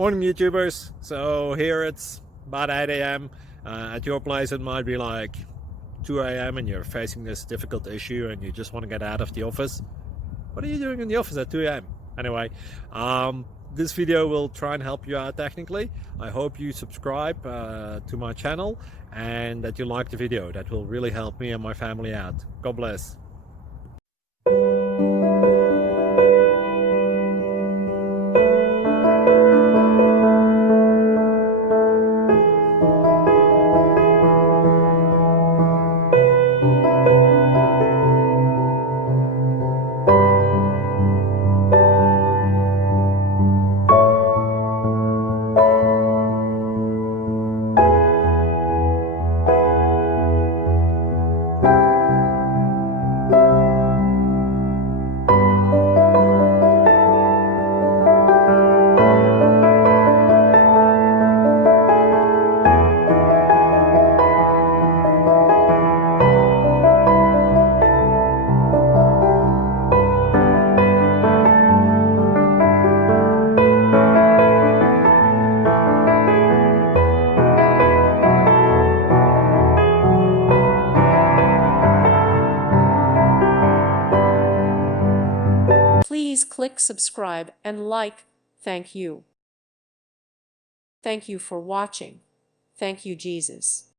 Morning, YouTubers. So here it's about 8 a.m. At your place, it might be like 2 a.m. and you're facing this difficult issue and you just want to get out of the office. What are you doing in the office at 2 a.m.? Anyway, this video will try and help you out technically. I hope you subscribe to my channel and that you like the video. That will really help me and my family out. God bless. Please click subscribe and like. Thank you. Thank you for watching. Thank you, Jesus.